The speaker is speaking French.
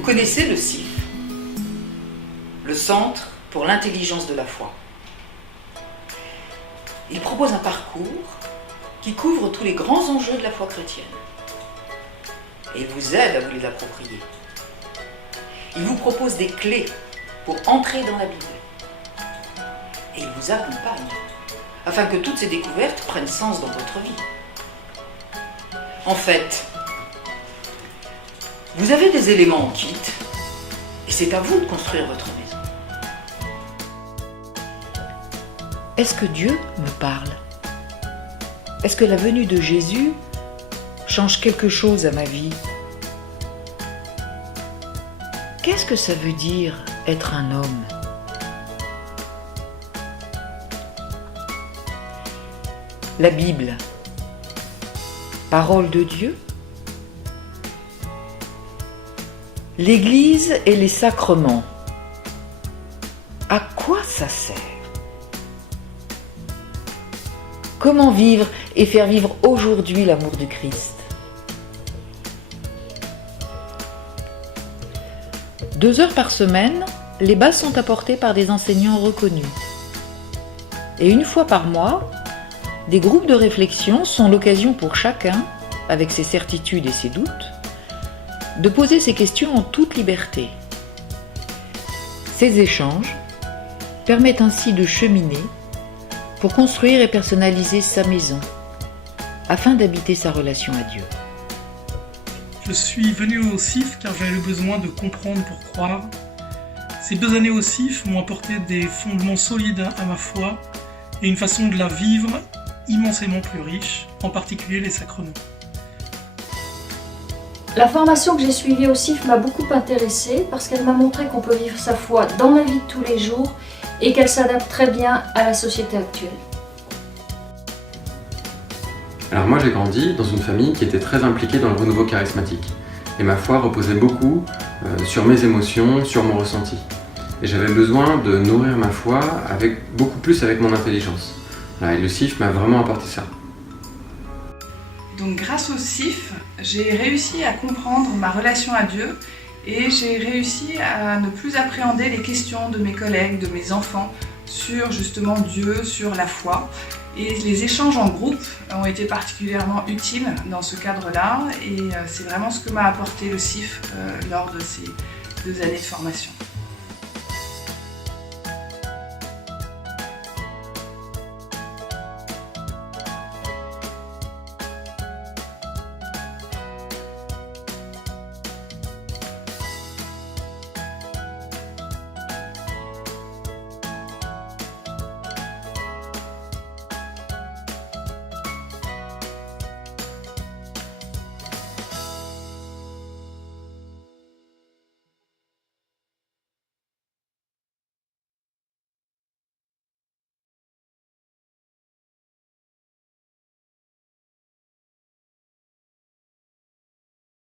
Vous connaissez le CIF, le Centre pour l'intelligence de la foi. Il propose un parcours qui couvre tous les grands enjeux de la foi chrétienne. Et il vous aide à vous les approprier. Il vous propose des clés pour entrer dans la Bible. Et il vous accompagne afin que toutes ces découvertes prennent sens dans votre vie. En fait, vous avez des éléments en kit et c'est à vous de construire votre maison. Est-ce que Dieu me parle? Est-ce que la venue de Jésus change quelque chose à ma vie? Qu'est-ce que ça veut dire être un homme? La Bible, parole de Dieu. L'Église et les sacrements. À quoi ça sert? Comment vivre et faire vivre aujourd'hui l'amour du Christ? 2 heures par semaine, les bases sont apportées par des enseignants reconnus. Et 1 fois par mois, des groupes de réflexion sont l'occasion pour chacun, avec ses certitudes et ses doutes, de poser ses questions en toute liberté. Ces échanges permettent ainsi de cheminer pour construire et personnaliser sa maison, afin d'habiter sa relation à Dieu. Je suis venu au CIF car j'avais besoin de comprendre pour croire. Ces 2 années au CIF m'ont apporté des fondements solides à ma foi et une façon de la vivre immensément plus riche, en particulier les sacrements. La formation que j'ai suivie au CIF m'a beaucoup intéressée parce qu'elle m'a montré qu'on peut vivre sa foi dans la vie de tous les jours et qu'elle s'adapte très bien à la société actuelle. Alors moi j'ai grandi dans une famille qui était très impliquée dans le renouveau charismatique et ma foi reposait beaucoup sur mes émotions, sur mon ressenti. Et j'avais besoin de nourrir ma foi beaucoup plus avec mon intelligence. Et le CIF m'a vraiment apporté ça. Donc grâce au CIF, j'ai réussi à comprendre ma relation à Dieu et j'ai réussi à ne plus appréhender les questions de mes collègues, de mes enfants sur justement Dieu, sur la foi. Et les échanges en groupe ont été particulièrement utiles dans ce cadre-là et c'est vraiment ce que m'a apporté le CIF lors de ces 2 années de formation.